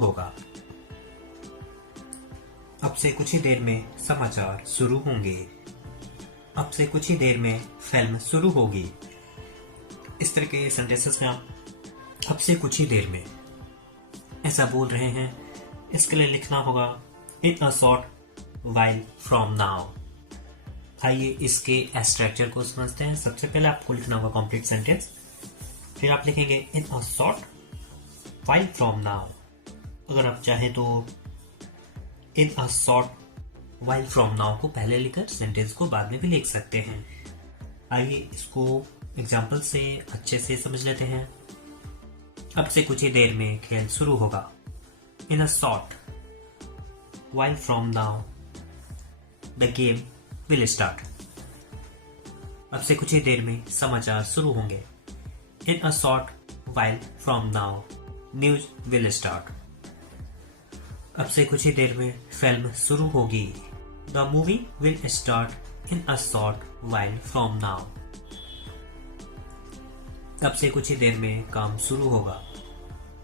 होगा। अब से कुछ ही देर में समाचार शुरू होंगे। अब से कुछ ही देर में फिल्म शुरू होगी। इस तरह के सेंटेंसेस में आप अब से कुछ ही देर में ऐसा बोल रहे हैं, इसके लिए लिखना होगा in a short while from now. आइए इसके स्ट्रक्चर को समझते हैं। सबसे पहले आपको लिखना होगा कंप्लीट सेंटेंस, फिर आप लिखेंगे in a short while from now. अगर आप चाहें तो in a short while from now को पहले लिखकर सेंटेंस को बाद में भी लिख सकते हैं। आइए इसको एग्जाम्पल से अच्छे से समझ लेते हैं। अब से कुछ ही देर में खेल शुरू होगा। In a short while from now the game will start. अब से कुछ ही देर में समाचार शुरू होंगे। In a short while from now news will start. अब से कुछ ही देर में फिल्म शुरू होगी। The movie will start in a short while from now. अब से कुछ ही देर में काम शुरू होगा।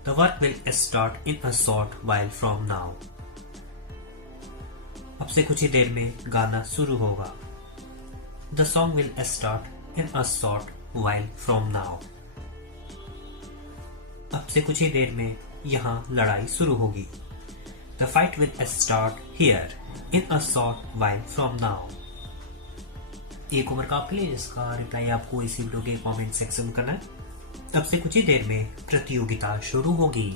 The work will start in a short while from now. अब से कुछ ही देर में गाना शुरू होगा। The song will start in a short while from now. अब से कुछ ही देर में यहाँ लड़ाई शुरू होगी। The fight will start here in a short while from now. एक उम्र का आपके लिए इसका रिप्लाई आपको इसी वीडियो के कमेंट सेक्शन में करना है। अब से कुछ ही देर में प्रतियोगिता शुरू होगी।